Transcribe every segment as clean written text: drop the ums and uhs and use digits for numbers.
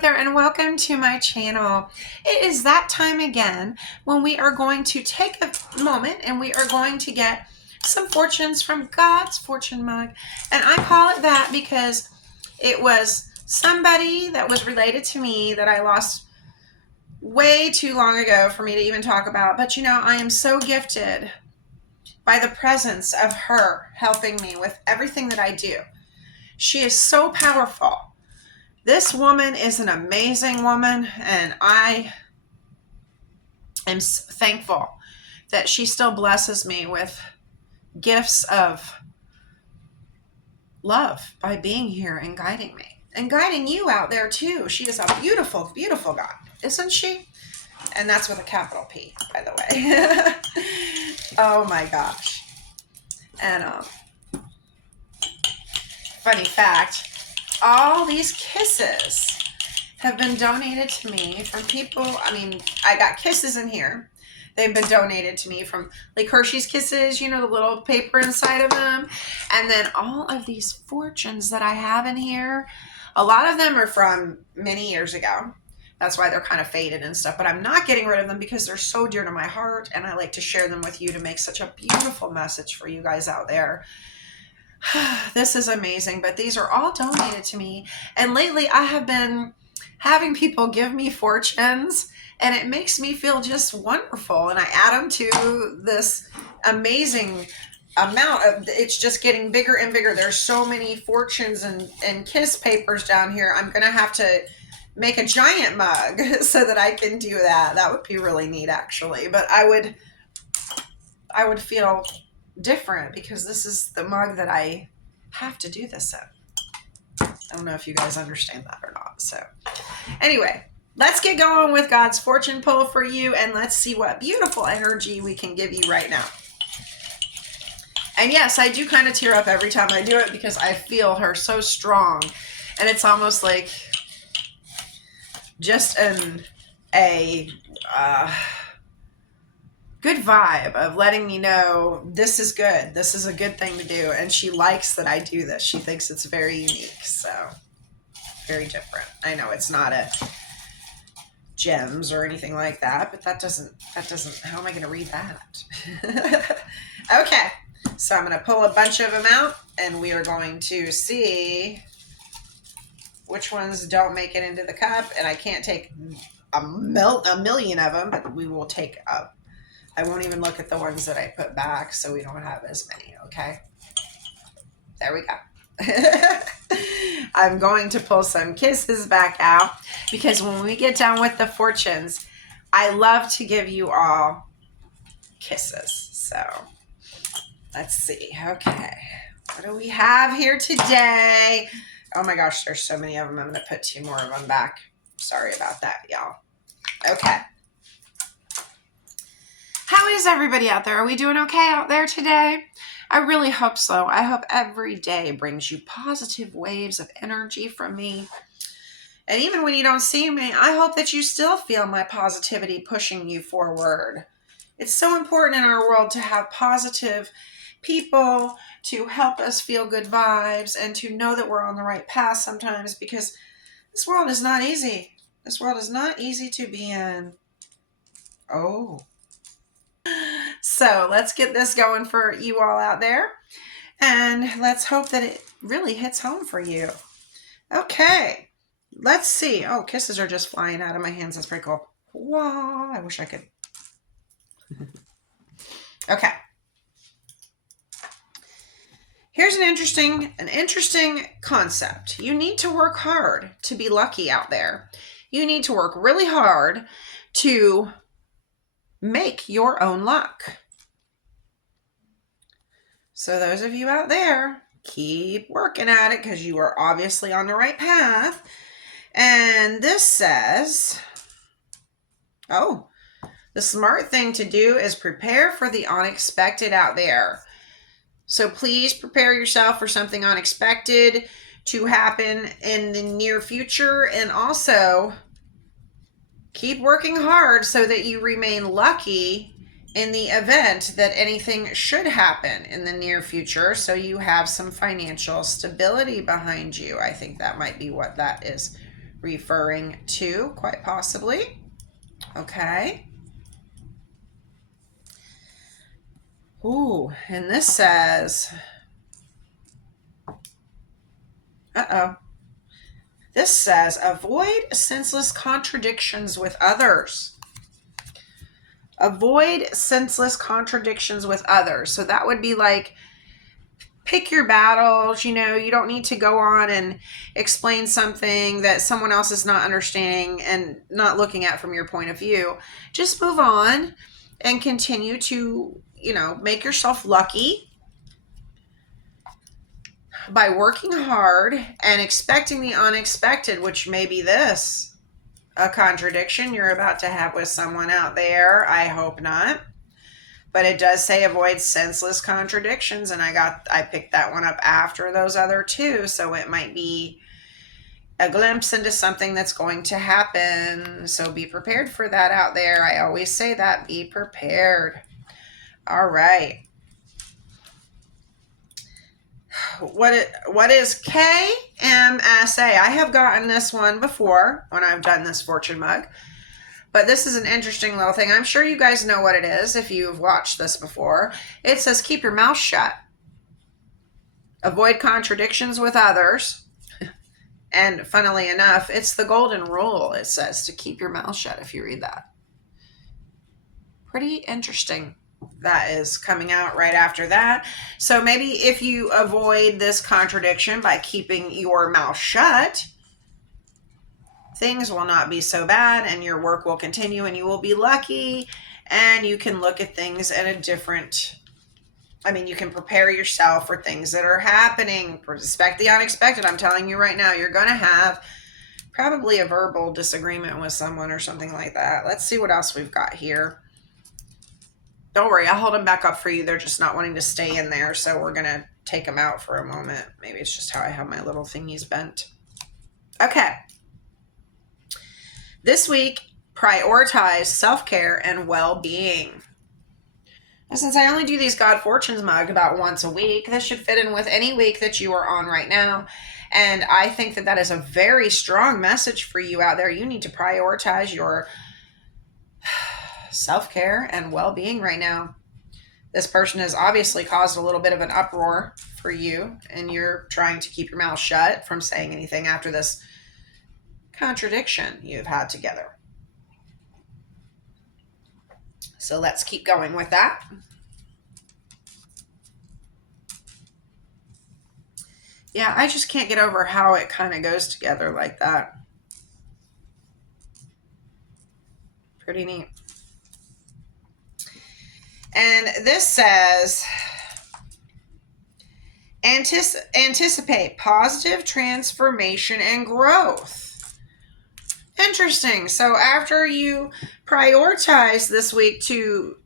out there, and welcome to my channel. It is that time again when we are going to take a moment and we are going to get some fortunes from God's fortune mug. And I call it that because it was somebody that was related to me that I lost way too long ago for me to even talk about. But you know, I am so gifted by the presence of her helping me with everything that I do. She is so powerful. This woman is an amazing woman, and I am thankful that she still blesses me with gifts of love by being here and guiding me and guiding you out there too. She is a beautiful, beautiful God, isn't she? And that's with a capital P, by the way. Oh my gosh. And funny fact, all these kisses have been donated to me from people. I mean, I got kisses in here. They've been donated to me from like Hershey's Kisses, you know, the little paper inside of them. And then all of these fortunes that I have in here, a lot of them are from many years ago. That's why they're kind of faded and stuff. But I'm not getting rid of them because they're so dear to my heart. And I like to share them with you to make such a beautiful message for you guys out there. This is amazing, but these are all donated to me. And lately I have been having people give me fortunes, and it makes me feel just wonderful. And I add them to this amazing amount of, it's just getting bigger and bigger. There's so many fortunes and kiss papers down here. I'm going to have to make a giant mug so that I can do that. That would be really neat, actually. But I would feel different because this is the mug that I have to do this in. I don't know if you guys understand that or not. So anyway, let's get going with God's fortune pull for you, and let's see what beautiful energy we can give you right now. And yes, I do kind of tear up every time I do it because I feel her so strong, and it's almost like just a good vibe of letting me know this is good. This is a good thing to do. And she likes that I do this. She thinks it's very unique. So very different. I know it's not a gems or anything like that, but that doesn't, how am I going to read that? Okay. So I'm going to pull a bunch of them out, and we are going to see which ones don't make it into the cup. And I can't take a million of them, but we will take up. I won't even look at the ones that I put back so we don't have as many, okay? There we go. I'm going to pull some kisses back out because when we get done with the fortunes, I love to give you all kisses. So let's see. Okay. What do we have here today? Oh my gosh, there's so many of them. I'm going to put 2 more of them back. Sorry about that, y'all. Okay. How is everybody out there? Are we doing okay out there today? I really hope so. I hope every day brings you positive waves of energy from me. And even when you don't see me, I hope that you still feel my positivity pushing you forward. It's so important in our world to have positive people to help us feel good vibes and to know that we're on the right path sometimes, because this world is not easy. This world is not easy to be in. Oh. So let's get this going for you all out there, and let's hope that it really hits home for you. Okay, let's see. Oh, kisses are just flying out of my hands. That's pretty cool. Wow, I wish I could. Okay. Here's an interesting concept. You need to work hard to be lucky out there. You need to work really hard to make your own luck. So those of you out there, keep working at it because you are obviously on the right path. And this says, oh, the smart thing to do is prepare for the unexpected out there. So please prepare yourself for something unexpected to happen in the near future, and also keep working hard so that you remain lucky in the event that anything should happen in the near future, so you have some financial stability behind you. I think that might be what that is referring to, quite possibly. Okay. Ooh, and this says, this says, avoid senseless contradictions with others. Avoid senseless contradictions with others. So that would be like, pick your battles. You know, you don't need to go on and explain something that someone else is not understanding and not looking at from your point of view. Just move on and continue to, you know, make yourself lucky by working hard and expecting the unexpected, which may be this. A contradiction you're about to have with someone out there. I hope not. But it does say avoid senseless contradictions, and I picked that one up after those other two, so it might be a glimpse into something that's going to happen. So be prepared for that out there. I always say that, be prepared. All right. What is KMSA? I have gotten this one before when I've done this fortune mug, but this is an interesting little thing. I'm sure you guys know what it is if you've watched this before. It says keep your mouth shut. Avoid contradictions with others. And funnily enough, it's the golden rule. It says to keep your mouth shut if you read that. Pretty interesting. That is coming out right after that. So maybe if you avoid this contradiction by keeping your mouth shut, things will not be so bad and your work will continue and you will be lucky and you can look at things in a different, you can prepare yourself for things that are happening. Expect the unexpected. I'm telling you right now, you're going to have probably a verbal disagreement with someone or something like that. Let's see what else we've got here. Don't worry, I'll hold them back up for you. They're just not wanting to stay in there, so we're going to take them out for a moment. Maybe it's just how I have my little thingies bent. Okay. This week, prioritize self-care and well-being. Now, since I only do these God Fortunes mug about once a week, this should fit in with any week that you are on right now. And I think that is a very strong message for you out there. You need to prioritize your self-care and well-being right now. This person has obviously caused a little bit of an uproar for you, and you're trying to keep your mouth shut from saying anything after this contradiction you've had together. So let's keep going with that. Yeah, I just can't get over how it kind of goes together like that. Pretty neat. And this says, anticipate positive transformation and growth. Interesting. So after you prioritize this week to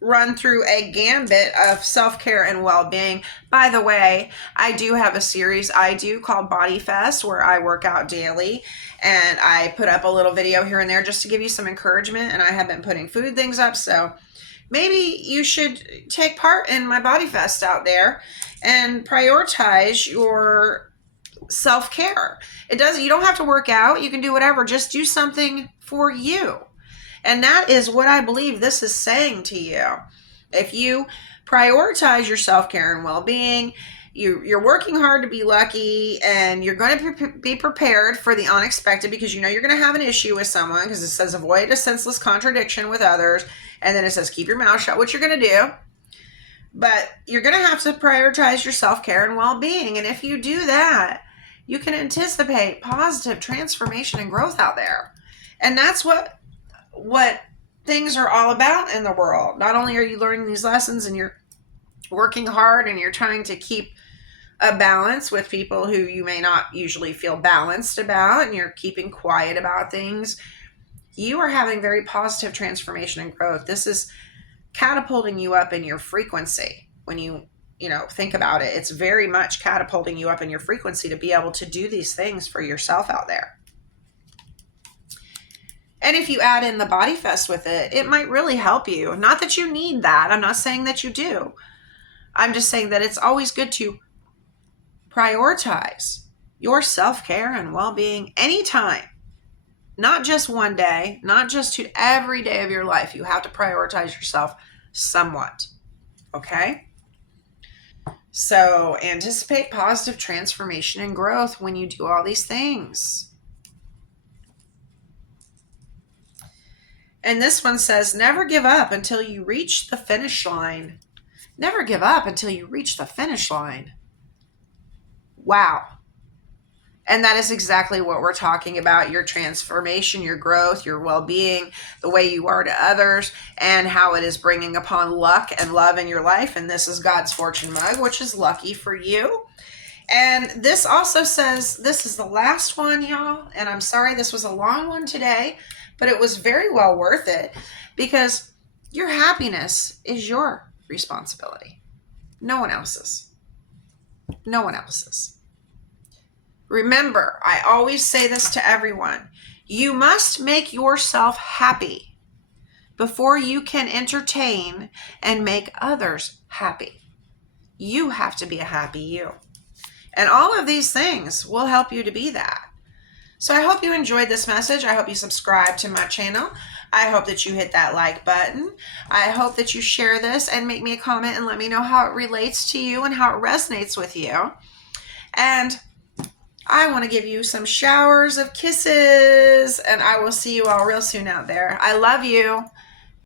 run through a gambit of self-care and well-being. By the way, I do have a series I do called Body Fest where I work out daily, and I put up a little video here and there just to give you some encouragement, and I have been putting food things up, so maybe you should take part in my Body Fest out there and prioritize your self-care. You don't have to work out, you can do whatever, just do something for you. And that is what I believe this is saying to you. If you prioritize your self-care and well-being, you're working hard to be lucky, and you're going to be prepared for the unexpected, because you know you're going to have an issue with someone, because it says avoid a senseless contradiction with others, and then it says keep your mouth shut, which you're going to do. But you're going to have to prioritize your self-care and well-being. And if you do that, you can anticipate positive transformation and growth out there. And that's what things are all about in the world. Not only are you learning these lessons and you're working hard and you're trying to keep a balance with people who you may not usually feel balanced about, and you're keeping quiet about things, you are having very positive transformation and growth. This is catapulting you up in your frequency. When you think about it, it's very much catapulting you up in your frequency to be able to do these things for yourself out there. And if you add in the Body Fest with it, it might really help you. Not that you need that. I'm not saying that you do. I'm just saying that it's always good to prioritize your self-care and well-being anytime Not just one day, not just every day of your life. You have to prioritize yourself somewhat. Okay? So anticipate positive transformation and growth when you do all these things. And this one says, never give up until you reach the finish line. Never give up until you reach the finish line. Wow. And that is exactly what we're talking about, your transformation, your growth, your well-being, the way you are to others, and how it is bringing upon luck and love in your life. And this is God's fortune mug, which is lucky for you. And this also says, this is the last one, y'all. And I'm sorry this was a long one today, but it was very well worth it because your happiness is your responsibility. No one else's. No one else's. Remember, I always say this to everyone. You must make yourself happy before you can entertain and make others happy. You have to be a happy you. And all of these things will help you to be that. So I hope you enjoyed this message. I hope you subscribe to my channel. I hope that you hit that like button. I hope that you share this and make me a comment and let me know how it relates to you and how it resonates with you. And I want to give you some showers of kisses, and I will see you all real soon out there. I love you.